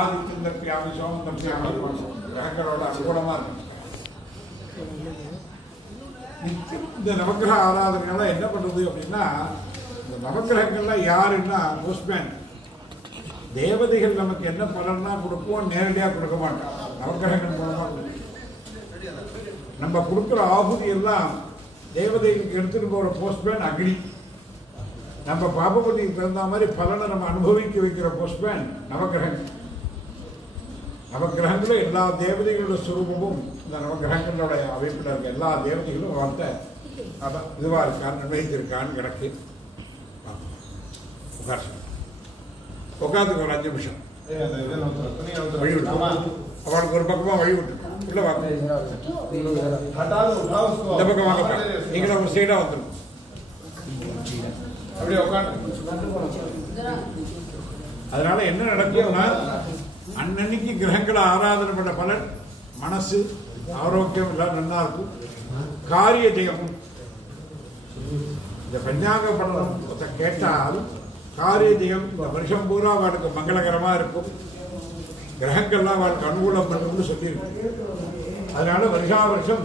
ஆதித்யம் தப்பியாமி சோமம் தப்பியாமி கிரகங்களோட அனுகூலமாக இருக்கும். இந்த நவகிரக ஆராதனைகள்லாம் என்ன பண்ணுறது அப்படின்னா, இந்த நவகிரகங்கள்லாம் யாருன்னா போஸ்ட்மேன். தேவதைகள் நமக்கு என்ன பலன்னா கொடுப்போம், நேரடியாக கொடுக்க மாட்டோம், நவகிரகங்கள் மூலமாக கொடுக்கும். நம்ம கொடுக்குற ஆகுதி எல்லாம் தேவதைகளுக்கு எடுத்துகிட்டு போகிற போஸ்ட்மேன் அக்னி. நம்ம பாபபதிக்கு தகுந்த மாதிரி பலனை நம்ம அனுபவிக்க வைக்கிற போஸ்ட்மேன் நவகிரகங்கள். நவகிரகங்களும் எல்லா தேவதைகளோட சுரூபமும் இந்த நவகிரகங்களோட அமைப்பில் இருக்க எல்லா தேவதைகளும் வாழ்த்த அதான் இதுவாக இருக்கான்னு நிர்ணயித்திருக்கான்னு கிடக்கு. உட்காந்துக்கு ஒரு 5 நிமிஷம் வழி விட்டு அவனுக்கு ஒரு பக்கமாக வழி விட்டு உள்ள வாங்க. இந்த பக்கம் வாங்க, நீங்களும் ஒரு சைடாக வந்துடும். அப்படியே உட்காந்து. அதனால என்ன நடக்கும்னா, அன்னன்னைக்கு கிரகங்களை ஆராதனை பண்ண பலன் மனசு ஆரோக்கியம் எல்லாம் நல்லா இருக்கும். காரிய ஜெயமும் இந்த பஞ்சாங்க பலத்தை கேட்டால் காரிய ஜெயம் இந்த வருஷம் பூரா அவளுக்கு மங்களகரமாக இருக்கும். கிரகங்கள்லாம் அவளுக்கு அனுகூலம் பண்ணும்னு சொல்லியிருக்கு. அதனால வருஷா வருஷம்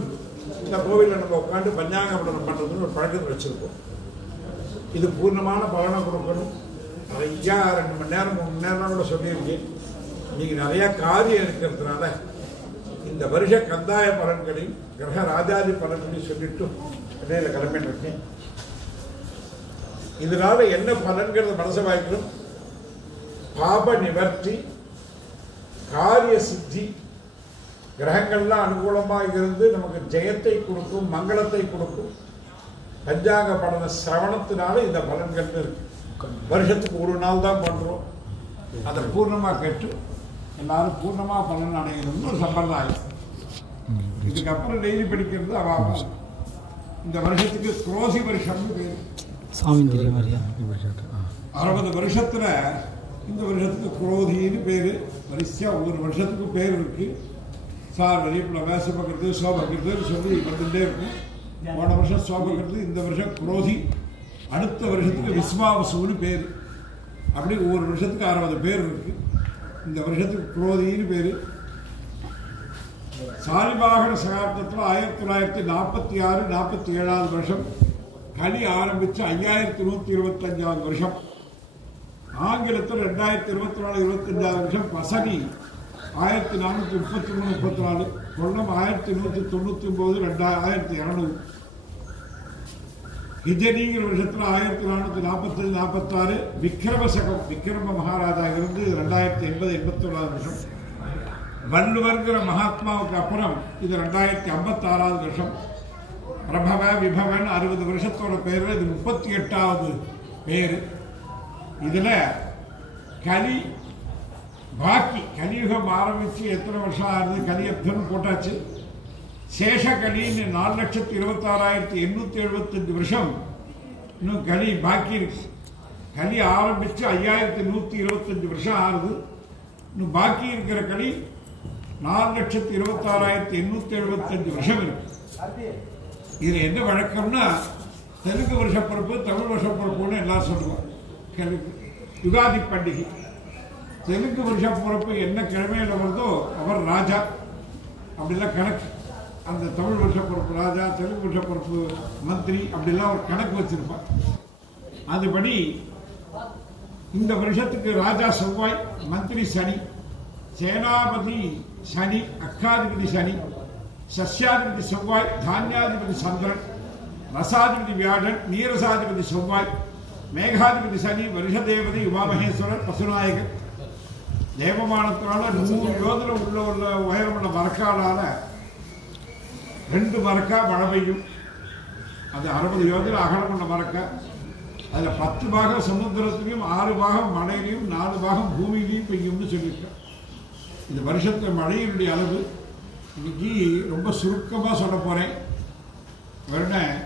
இந்த கோவிலில் நம்ம உட்காந்து பஞ்சாங்க பலனம் பண்ணுறதுன்னு ஒரு பழக்கத்தை வச்சுருக்கோம். இது பூர்ணமான பலனை கொடுக்கணும். நிறையா 2 மணி நேரம் 3 மணி நேரம் கூட சொல்லியிருக்கேன். நீங்கள் நிறையா காரியம் இருக்கிறதுனால இந்த வருஷ கந்தாய பலன்களையும் கிரக ராஜாதி பலன்களையும் சொல்லிட்டு இடையில கிளம்பிட்டு இருக்கேன். இதனால என்ன பலன்கிறது மனசை வாய்க்கணும். பாப நிவர்த்தி, காரிய சித்தி, கிரகங்கள்லாம் அனுகூலமாக இருந்து நமக்கு ஜெயத்தை கொடுக்கும், மங்களத்தை கொடுக்கும். பஞ்சாங்க பலன சிரவணத்தினால இந்த பலன்கள் இருக்கு. வருஷத்துக்கு ஒரு நாள் தான் பண்றோம். அதை பூர்ணமாக கேட்டு எல்லாரும் பூர்ணமாக பலன் அடையணும்னு ஒரு சம்பிரதாயம். இதுக்கப்புறம் டெய்லி படிக்கிறது அவாபம். இந்த வருஷத்துக்கு குரோசி வருஷம்னு பேர். 60 வருஷத்துல இந்த வருஷத்துக்கு குரோதின்னு பேரு. வரிசையா ஒவ்வொரு வருஷத்துக்கு பேர் இருக்கு. சார் வெளியே வேசப்பக்கிறது சோபக்கிறது சொல்லி வந்துட்டே இருக்கும். போன வருஷம் சோபக்கிறது, இந்த வருஷம் குரோதி, அடுத்த வருஷத்துக்கு விஸ்வாவசுன்னு பேர். அப்படி ஒவ்வொரு வருஷத்துக்கு 60 பேர் இருக்கு. இந்த வருஷத்துக்கு குரோதின்னு பேரு. சாலிவாகன சகாப்தத்தில் 1946-47 வருஷம் கலி ஆரம்பிச்சு 5125 வருஷம். ஆங்கிலத்தில் 2024-25 வருஷம் பசனி 1433-34, கொல்லம் 1199-2200. ஹிஜரிங்கிற வருஷத்தில் 1445-46 விக்ரமசகம், விக்ரம மகாராஜா இருந்து 2080-81 வருஷம். வள்ளுவர்கிற மகாத்மாவுக்கு அப்புறம் இது 2056 வருஷம். பிரபவ விபவன் 60 வருஷத்தோட பேர். இது 38வது பேர். இதுல கலி பாக்கி கலியுகம் ஆரம்பிச்சு எத்தனை வருஷம் ஆகுது, கலியப்தன் போட்டாச்சு. சேஷகலின்னு 4,26,875 வருஷம் இன்னும் கலி பாக்கி இருக்கு. கலி ஆரம்பிச்சு 5,125 வருஷம் ஆகுது. இன்னும் பாக்கி இருக்கிற கலி 4,26,875 வருஷம் இருக்கு. இதுல என்ன வழக்கம்னா, தெலுங்கு வருஷப்பிறப்பு தமிழ் வருஷப்பிறப்புன்னு எல்லாம் சொல்லுவோம். யுகாதி பண்டிகை. தெலுங்கு வருஷப்பிறப்பு என்ன கிழமையில வருதோ அவர் ராஜா, அப்படிலாம் கணக்கு. அந்த தமிழ் வருஷப்பிறப்பு ராஜா, தெலுங்கு வருஷப்பிறப்பு மந்திரி, அப்படிலாம் ஒரு கணக்கு வச்சிருப்பார். அதுபடி இந்த வருஷத்துக்கு ராஜா செவ்வாய், மந்திரி சனி, சேனாபதி சனி, அக்காதிபதி சனி, சஸ்யாதிபதி செவ்வாய், தானியாதிபதி சந்திரன், ரசாதிபதி வியாழன், நீரசாதிபதி செவ்வாய், மேகாதிபதி சனி, வருஷதேவதி உமாமகேஸ்வரர், பசுநாயகர். தேவமானத்தினால 100 யோஜனை உள்ள உயரமுள்ள மரக்காலால 2 மரக்கா மழை பெய்யும். அது 60 யோஜனை அகலமுள்ள மரக்கா. அதில் 10 பாகம் சமுத்திரத்திலையும் 6 பாகம் மழையிலையும் 4 பாகம் பூமியிலையும் பெய்யும்னு சொல்லியிருக்கேன். இது வருஷத்து மழையினுடைய அளவு. இன்னைக்கு ரொம்ப சுருக்கமாக சொல்ல போகிறேன். வருணன்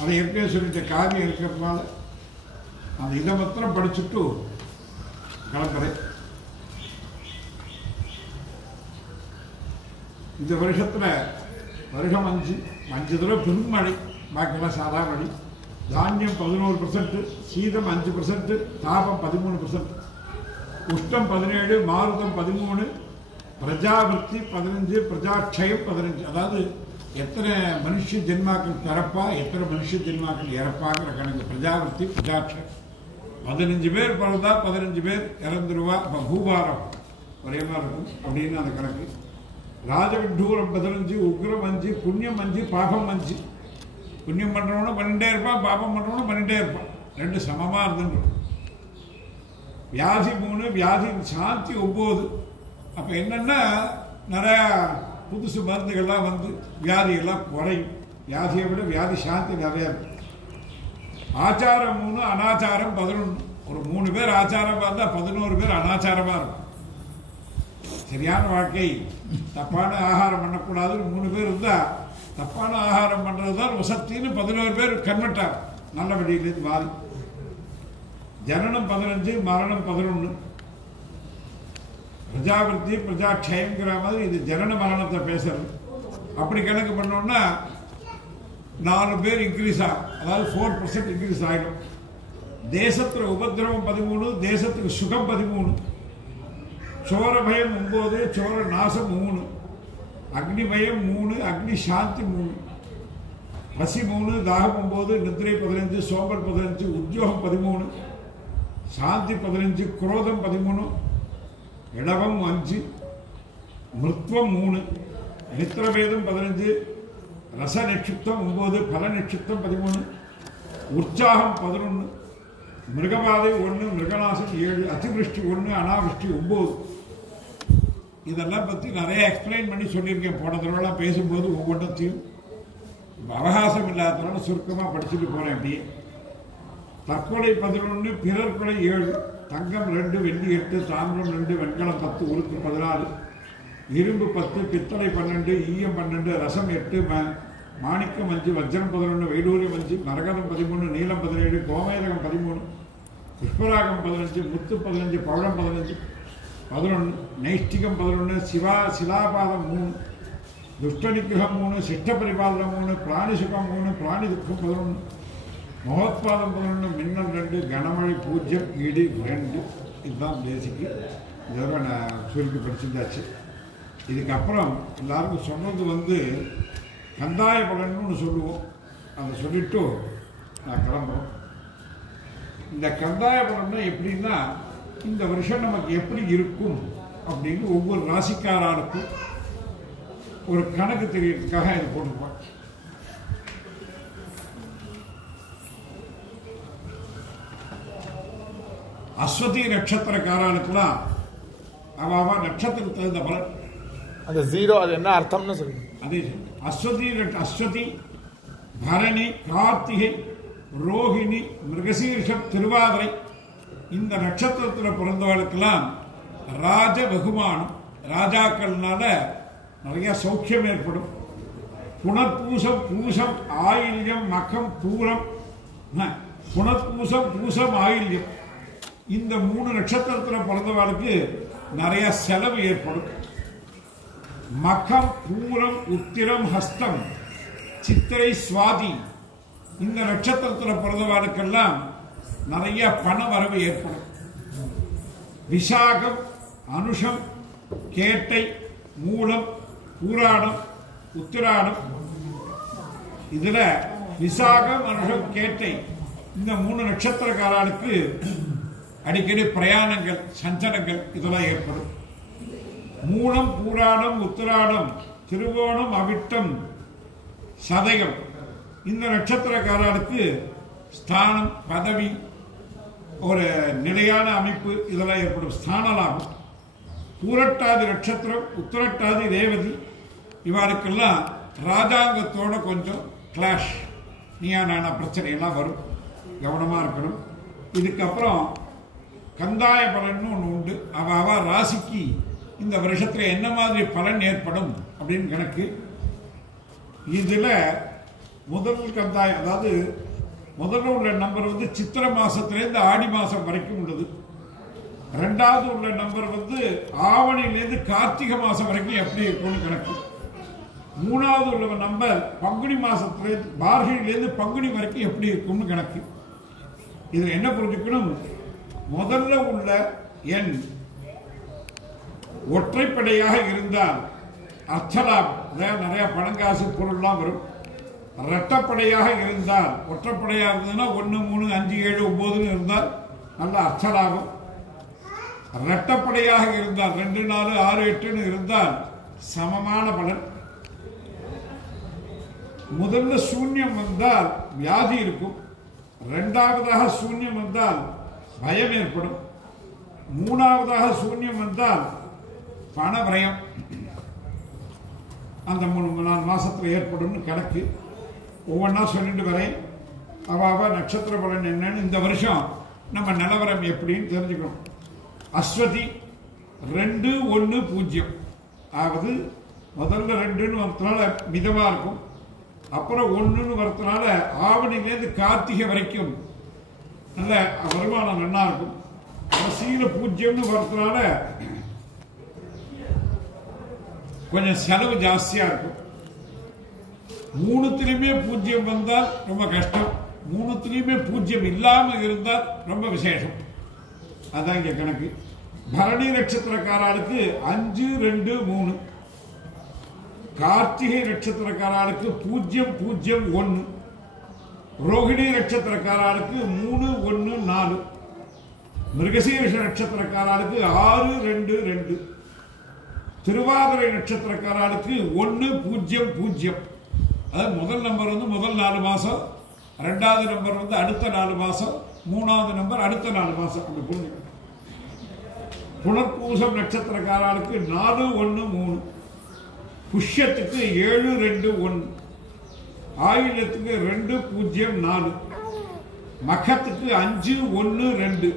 அதை ஏற்கனவே சொல்லிட்ட காரியம் இருக்கிறதுனால அந்த இதை மாத்திரம் படிச்சுட்டு கிளம்புறேன். இந்த வருஷத்தில் வருஷம் 5 தடவை பெருமழை, பாக்கியெல்லாம் சாதா மழை. தானியம் 11%, சீதம் 5%, தாபம் 13%, உஷ்டம் 17, மாருதம் 13, பிரஜாவிருத்தி 15, பிரஜாட்சயம் 15. அதாவது எத்தனை மனுஷ ஜென்மாக்கள் பிறப்பா, எத்தனை மனுஷ ஜென்மாக்கள் இறப்பாங்கிற கணக்கு. பிரஜாவிருத்தி, பிரஜாட்சயம். 15 பேர் பிறந்தா 15 பேர் இறந்துருவா. அப்போ பூபாரம் ஒரே மாதிரி இருக்கும் அப்படின்னு அந்த கணக்கு. ராஜவிட்டூரம் 15, உக்ரம் 5, புண்ணியம் 5, பாபம் 5. புண்ணியம் பண்ணுறவனும் பண்ணிட்டே இருப்பான், பாபம் பண்ணுறவனும் பண்ணிட்டே இருப்பான். ரெண்டு சமமாக இருந்துடும். வியாதி 3, வியாதி சாந்தி 9. அப்போ என்னென்னா நிறையா புதுசு மருந்துகள்லாம் வந்து வியாதிகள்லாம் குறையும். வியாதியை விட வியாதி சாந்தி நிறையா இருக்கும். ஆச்சாரம் 3, அனாச்சாரம் 11. ஒரு 3 பேர் ஆச்சாரமாக இருந்தால் 11 பேர் அனாச்சாரமாக இருக்கும். சரியான வாழ்க்கை, தப்பான ஆகாரம் பண்ணக்கூடாதுன்னு 3 பேர் இருந்தால் தப்பான ஆகாரம் பண்ணுறது தான் வசத்தின்னு 11 பேர் கன்வெர்ட் ஆகும். நல்ல வழியிலேருந்து மாறி. ஜனனம் 15, மரணம் 11. பிரஜாவிருத்தி, பிரஜாட்சயங்கிற மாதிரி இது ஜனன மரணத்தை பேசுறது. அப்படி கணக்கு பண்ணோம்னா 4 பேர் இன்க்ரீஸ் ஆகும். அதாவது 4% இன்க்ரீஸ் ஆகிடும். தேசத்தில் உபதிரவம் 13, தேசத்துக்கு சுகம் 13. சோர பயம் 9, சோர நாசம் 3. அக்னி பயம் 3, அக்னி சாந்தி 3. பசி 3, தாகம் 9, நித்ரை 15, சோம்பல் 15, உத்தியோகம் 13, சாந்தி 15, குரோதம் 13, இடவம் 5, மிருத்வம் 3, நித்திரபேதம் 15, ரச நிட்சிப்தம் 9, பல நிட்சிப்தம் 13, உற்சாகம் 11, மிருகபாதை 1, மிருகநாசம் 7, அதிவிருஷ்டி 1, அனாவிருஷ்டி 9. இதெல்லாம் பற்றி நிறைய எக்ஸ்பிளைன் பண்ணி சொல்லியிருக்கேன். போன தடவைலாம் பேசும்போது ஒவ்வொன்றத்தையும். அவகாசம் இல்லாததுனால சுருக்கமாக படிச்சுட்டு போகிறேன். அப்படியே தற்கொலை 11, பிறர் கொலை 7, தங்கம் 2, வெள்ளி 8, தாமிரம் 2, வெண்கலம் 10, உருக்கு 14, இரும்பு 10, பித்தளை 12, ஈயம் 12, ரசம் 8, மாணிக்கம் 5, வஜ்ரம் 11, வைடூரியம் 5, மரகதம் 13, நீலம் 17, கோமேதகம் 13, புஷ்பராகம் 15, முத்து 15, பவழம் 15, 11, நைஷ்டிகம் 11, சிலாபாதம் 3, துஷ்டநிகிரகம் 3, சிஷ்டபரிபாலனம் 3, பிராணிசுகம் 3, பிராணி துக்கம் 11, மகோத்பாதம் 11, மின்னல் 2, கனமழை 0, இடி 2. இதுதான் பேசிக்கு. இதோட நான் சுருக்கி படிச்சுட்டாச்சு. இதுக்கப்புறம் எல்லாருக்கும் சொன்னது வந்து கந்தாய பலன்னு ஒன்று சொல்லுவோம். அதை சொல்லிட்டு நான் கிளம்புறோம். இந்த கந்தாய பலன்னா எப்படின்னா, இந்த வருஷம் நமக்கு எப்படி இருக்கும் அப்படின்னு ஒவ்வொரு ராசிக்காரருக்கும் ஒரு கணக்கு தெரியறதுக்காக இது போட்டுருப்பான். அஸ்வதி நட்சத்திரக்காரனுக்குலாம் அவ நட்சத்திரத்துக்கு தகுந்த பலன். அந்த 0 அது என்ன அர்த்தம்னு சொல்லுங்க. அதே அஸ்வதி, பரணி, கார்த்திகை, ரோஹிணி, மிருகசீரிஷம், திருவாதிரை இந்த நட்சத்திரத்தில் பிறந்தவர்களுக்கெல்லாம் ராஜ வெகுமானம், ராஜாக்கள்னால நிறைய சௌக்கியம் ஏற்படும். புனர்பூசம், பூசம், ஆயில்யம், மகம், பூரம். புனர்பூசம், பூசம், ஆயில்யம் இந்த 3 நட்சத்திரத்தில் பிறந்தவர்களுக்கு நிறைய செலவு ஏற்படும். மகம், பூரம், உத்திரம், ஹஸ்தம், சித்திரை, சுவாதி இந்த நட்சத்திரத்தில் பிறந்தவர்களுக்கெல்லாம் நிறைய பண வரவு ஏற்படும். விசாகம், அனுஷம், கேட்டை, மூலம், பூராடம், உத்திராடம். இதுல விசாகம், அனுஷம், கேட்டை இந்த 3 நட்சத்திரக்காரர்களுக்கு அடிக்கடி பிரயாணங்கள், சஞ்சலங்கள் இதெல்லாம் ஏற்படும். மூலம், பூராடம், உத்திராடம், திருவோணம், அவிட்டம், சதயம் இந்த நட்சத்திரக்காரர்களுக்கு ஸ்தானம், பதவி, ஒரு நிலையான அமைப்பு இதெல்லாம் ஏற்படும். ஸ்தான லாபம். பூரட்டாதி நட்சத்திரம், உத்திரட்டாதி, ரேவதி இவருக்கெல்லாம் ராஜாங்கத்தோட கொஞ்சம் கிளாஷ், நீயா நானா பிரச்சனையெல்லாம் வரும். கவனமாக இருக்கணும். இதுக்கப்புறம் கந்தாய பலன்னு ஒன்று உண்டு. அவ ராசிக்கு இந்த வருஷத்தில் என்ன மாதிரி பலன் ஏற்படும் அப்படின்னு கணக்கு. இதில் முதல் கந்தாயம், அதாவது முதல்ல உள்ள நம்பர் வந்து சித்திர மாசத்திலேருந்து ஆடி மாசம் வரைக்கும் உள்ளது. ரெண்டாவது உள்ள நம்பர் வந்து ஆவணிலேருந்து கார்த்திகை மாசம் வரைக்கும் எப்படி இருக்கும்னு கணக்கு. மூணாவது உள்ள நம்பர் பங்குனி மாசத்துல மார்கழியிலேருந்து பங்குனி வரைக்கும் எப்படி இருக்கும்னு கணக்கு. இது என்ன புரிஞ்சுக்கணும், முதல்ல உள்ள எண் ஒற்றைப்படையாக இருந்தால் அர்த்தலாம், நிறைய பணங்காசு பொருள்லாம் வரும். இரட்டப்படையாக இருந்தால், ஒற்றைப்படையாக இருந்ததுன்னா 1, 3, 5, 7, 9 இருந்தால் நல்ல அர்த்தலாபம். இரட்டப்படையாக இருந்தால் 2, 4, 6, 8 இருந்தால் சமமான பலன். முதல்ல சூன்யம் வந்தால் வியாதி இருக்கும், இரண்டாவதாக சூன்யம் வந்தால் பயம் ஏற்படும், மூணாவதாக சூன்யம் வந்தால் பண பயம் அந்த 3-4 மாசத்துல ஏற்படும் கணக்கு. ஒவ்வொன்றா சொல்லிட்டு வரேன். அவ நட்சத்திர பலன் என்னன்னு இந்த வருஷம் நம்ம நிலவரம் எப்படின்னு தெரிஞ்சுக்கணும். அஸ்வதி 2, 1, 0, அதாவது முதல்ல 2ன்னு வரதுனால மிதமா இருக்கும், அப்புறம் 1ன்னு வரதுனால ஆவணிலேருந்து கார்த்திகை வரைக்கும் நல்ல வருமானம் நல்லா இருக்கும். கடைசியில 0ன்னு வரதுனால கொஞ்சம் செலவு ஜாஸ்தியா இருக்கும். 3த்திலுமே 0 வந்தால் ரொம்ப கஷ்டம், 3த்திலுமே 0 இல்லாம இருந்தால் ரொம்ப விசேஷம். அதான் இங்க கணக்கு. பரணி நட்சத்திரக்காரர்களுக்கு 5, 2, 3, கார்த்திகை நட்சத்திரக்காரர்களுக்கு 0, 0, 1, ரோகிணி நட்சத்திரக்காரர்களுக்கு 3, 1, 4, மிருகசீரிஷ நட்சத்திரக்காரர்களுக்கு 6, 2, 2, திருவாதிரை நட்சத்திரக்காரர்களுக்கு 1, 0, 0. அதாவது முதல் நம்பர் வந்து முதல் 4 மாசம், ரெண்டாவது நம்பர் வந்து அடுத்த 4 மாசம், மூணாவது நம்பர் அடுத்த 4 மாசம். அந்த புரிஞ்சு. புனர்பூசம் நட்சத்திரக்காரர்களுக்கு 4, 1, 3, புஷ்யத்துக்கு 7, 2, 1, ஆயிலத்துக்கு 2, 0, 4, மகத்துக்கு 5, 1, 2,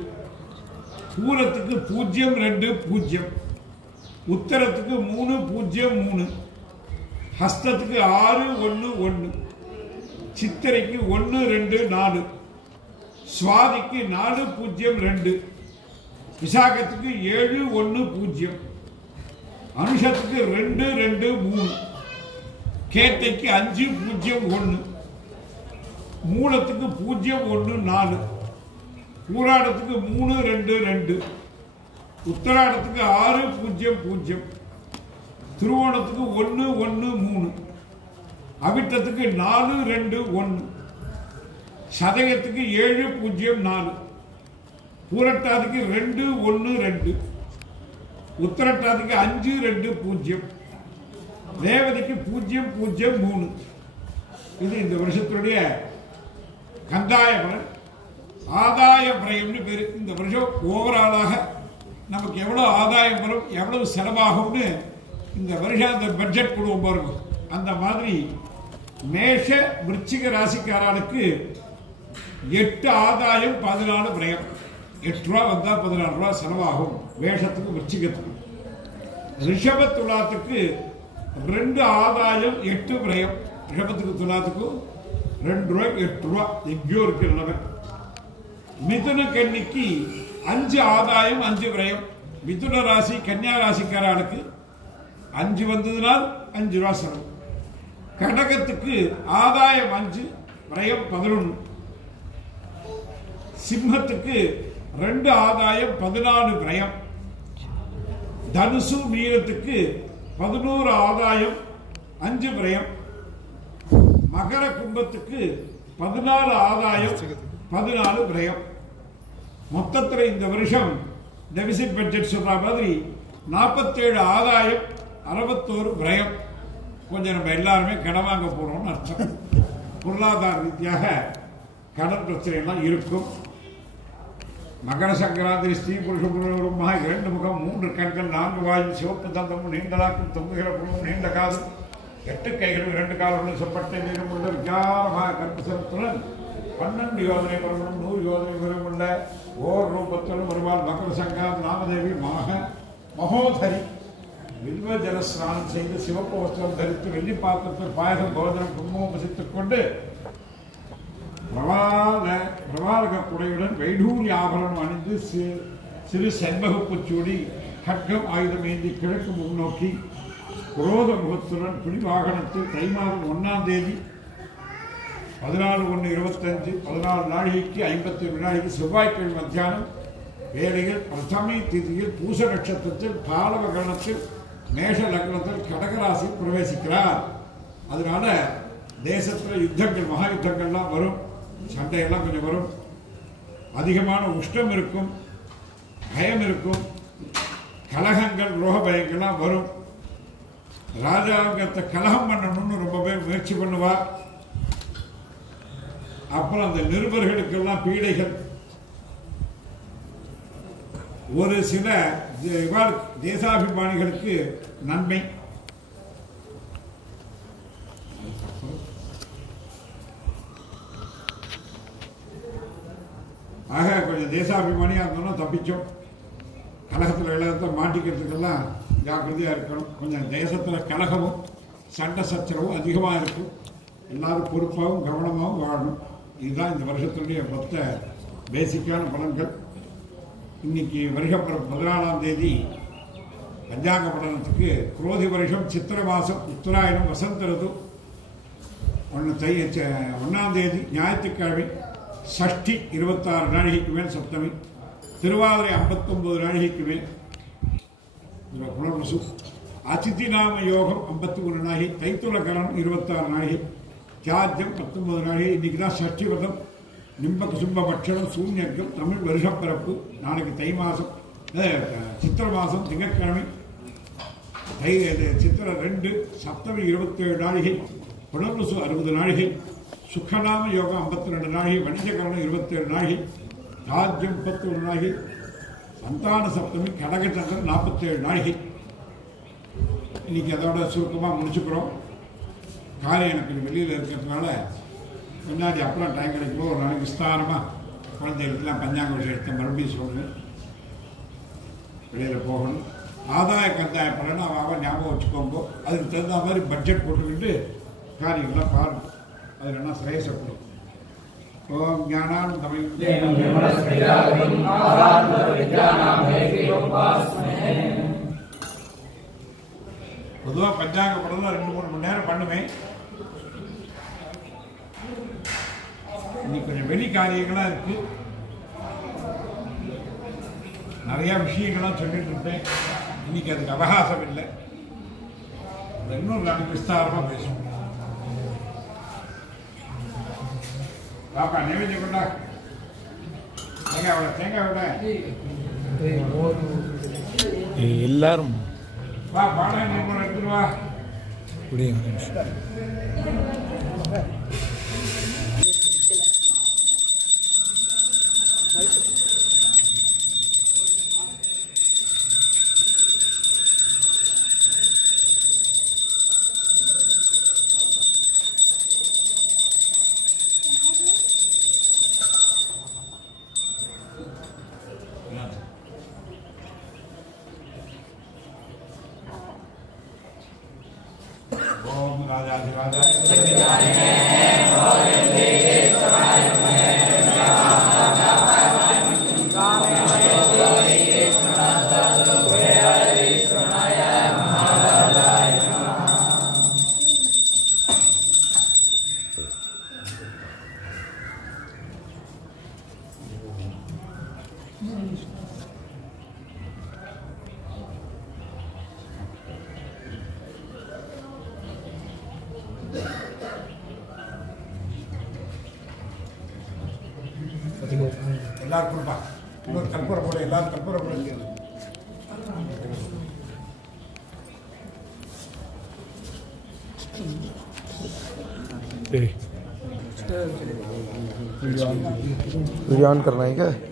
பூரத்துக்கு 0, 2, 0, உத்தரத்துக்கு 3, 0, 3, ஹஸ்தத்துக்கு 6, 1, 1, சித்திரைக்கு 1, 2, 4, சுவாதிக்கு 4, 0, 2, விசாகத்துக்கு 7, 1, 0, அனுஷத்துக்கு 2, 2, 3, கேட்டைக்கு 5, 0, 1, மூலத்துக்கு 0, 1, 4, பூராடத்துக்கு 3, 2, 2, உத்தராடத்துக்கு 6, 0, 0, திருவோணத்துக்கு 1, 1, 3, அவிட்டத்துக்கு 4, 2, 1, சதயத்துக்கு 7, 0, 4, பூரட்டாதிக்கு 2, 1, 2, உத்தரட்டாதிக்கு 5, 2, 0, ரேவதிக்கு 0, 0, 3. இது இந்த வருஷத்துடைய கந்தாய பலன். ஆதாய விரயம்னு பேரு. இந்த வருஷம் ஓவராலாக நமக்கு எவ்வளவு ஆதாயம் வரும், எவ்வளவு செலவாகும்னு இந்த வருஷம் அந்த பட்ஜெட் கொடுவோம் பாருங்க. அந்த மாதிரி மேஷ விருச்சிக ராசிக்காரர்களுக்கு 8 ஆதாயம் 14 விரயம். 8 ரூபா வந்தா 14 ரூபா செலவாகும் வேஷத்துக்கு விருச்சிகத்துக்கு. ரிஷப துலாத்துக்கு 2 ஆதாயம் 8 விரயம். ரிஷபத்துக்கு துலாத்துக்கும் 2 ரூபாய் 8 ரூபா எங்கேயோ இருக்கு நிலைமை. மிதுன கன்னிக்கு 5 ஆதாயம் 5 விரயம். மிதுன ராசி கன்னியா ராசிக்காரர்களுக்கு 5 வந்ததுனால் 5 ரூபா செலவு. கடகத்துக்கு ஆதாயம் 5 விரயம் 11. சிம்மத்துக்கு 2 ஆதாயம் 14 விரயம். தனுசு மீனத்துக்கு 11 ஆதாயம் 5 விரயம். மகர கும்பத்துக்கு 14 ஆதாயம் 14 விரயம். மொத்தத்தில் இந்த வருஷம் டெபிசிட் பட்ஜெட் சொல்ற மாதிரி 47 ஆதாயம் 61 விரயம். கொஞ்சம் நம்ம எல்லாருமே கடன் வாங்க போறோம்னு அர்த்தம். பொருளாதார ரீதியாக கடன் பிரச்சனை எல்லாம் இருக்கும். மகர சங்கராந்திரி ஸ்ரீ புருஷமாக 2 முகம் 3 கண்கள் 4 வாயு சிவப்பு தந்தமும் நீண்டலாக்கும் தொங்குகிற புறமும் நீண்ட காதும் 8 கைகளும் 2 கால்களும் சொப்பட்டை நீளமுள்ள விகாரமாக கற்பசரத்துடன் 12 யோதனை பருவம் 100 யோதனை பருவமுள்ள ஓர் ரூபத்துடன் வருவாள். மகர சங்கராந்தி நாமதேவி மகோதரி வில்வ ஜலஸ்நானம் செய்து சிவப்பு வஸ்திரம் தரித்து வெள்ளி பாத்திரத்தில் பாயசம் போதனம் குங்குமம் வசித்துக் கொண்டு பிரபாலக குடையுடன் வைடூரிய ஆபரணம் அணிந்து சிறு செண்பகப்பு சூடி கட்கம் ஆயுதம் ஏந்தி கிழக்கு முன்னோக்கி குரோத முகத்துடன் புலிவாகனத்தில் தை மாதம் 1ஆம் தேதி 14/1/25 14 நாழிகைக்கு 50 வினாடிக்கு செவ்வாய்க்கிழமை மத்தியானம் வேளையில் பிரதமை திதியில் பூச நட்சத்திரத்தில் பாலவ கரணத்தில் மேஷ லக்னத்தில் கடகராசி பிரவேசிக்கிறார். அதனால தேசத்தில் யுத்தங்கள் மகா யுத்தங்கள்லாம் வரும், சண்டையெல்லாம் கொஞ்சம் வரும், அதிகமான உஷ்ணம் இருக்கும், பயம் இருக்கும், கலகங்கள் ரோக பயங்கள்லாம் வரும். ராஜாங்கத்தை கலகம் பண்ணணும்னு ரொம்ப பேர் முயற்சி பண்ணுவார். அப்புறம் அந்த நிருபர்களுக்கெல்லாம் பீடைகள். ஒரு சில தேசாபிமானிகளுக்கு நன்மை. ஆக கொஞ்சம் தேசாபிமானியாக இருந்தோம்னா தப்பிச்சோம். கலகத்தில் எல்லாத்தையும் மாட்டிக்கிறதுக்கெல்லாம் ஜாக்கிரதையாக இருக்கணும். கொஞ்சம் தேசத்தில் கலகமும் சண்டை சச்சரவும் அதிகமாக இருக்கும். எல்லாரும் பொறுப்பாகவும் கவனமாகவும் வாழணும். இதுதான் இந்த வருஷத்துடைய மொத்த பேசிக்கான பலன்கள். இன்னைக்கு வருஷப்புறம் 14ஆம் தேதி பஞ்சாங்க படனத்துக்கு குரோதி வருஷம் சித்திரை மாதம் உத்தராயணம் வசந்த ருது 1ஆம் தேதி ஞாயிற்றுக்கிழமை ஷஷ்டி 26 நாழிகைக்கு மேல் சப்தமி, திருவாதிரை 59 நாழிகைக்கு மேல் புனர்வசு, அதிதி நாம யோகம் 51 நாழிகை, தைத்துள கரணம் 26 நாழிகை, தியாஜ்யம் 19 நாழிகை. இன்னைக்கு தான் ஷஷ்டி விரதம், நிம்ப குசும்ப பட்சணம், சூன்யர்க்கம், தமிழ் வருஷப்பிறப்பு. நாளைக்கு தை மாதம் சித்திரை மாதம் திங்கட்கிழமை சித்திரை 2 சப்தமி 27 நாழிகை, புனர்வசு 60 நாழிகை, சுக்கநாம யோகம் 52 நாழிகை, வணிஜகரணம் 27 நாழிகை, ராஜ்யம் 31 நாழிகை, சந்தான சப்தமி கடகச்சந்திரன் 47 நாழிகை. இன்னைக்கு அதோட சுருக்கமாக முடிச்சுக்கிறோம். காலை எனக்கு வெளியில் இருக்கிறதுனால முன்னாடி அப்புறம் டைம் கிடைக்கும் ஒரு நாளைக்கு விஸ்தாரமாக குழந்தைகளுக்கெல்லாம் பஞ்சாங்க விஷயத்தை மறுபடியும் சொல்லணும். வெளியில் போகணும். ஆதாய கந்தாய பலனை அவன் ஞாபகம் வச்சுக்கோங்க. அதுக்கு தகுந்த மாதிரி பட்ஜெட் போட்டுக்கிட்டு காரியங்கள்லாம் பாருங்க. அதில் என்ன சிரேசப்படும். ஓம் ஞானாம் தமிழ் பொதுவாக பஞ்சாங்க படம் 2-3 மணி நேரம் பண்ணுவேன். இன்னைக்கு கொஞ்சம் வெளி காரியங்களாக இருக்கு, நிறைய விஷயங்கள்லாம் சொல்லிட்டு இருப்பேன். இன்னைக்கு அதுக்கு அவகாசம் இல்லை. இன்னொரு நாளைக்கு விஸ்தாரமாக பேசுவோம். பாப்பா நைவேத்தியம் கொண்டா, தேங்காய் விட தேங்காய் விட எல்லாரும் வா பாடம் நீ கூட எடுத்துட்டு வா. ओम राजाधिराज எல்லாரும் கொடுப்பா. இன்னொரு கற்பூரம் போட, எல்லாரும் கற்பூரம் போட. वीडियो ऑन करना है क्या?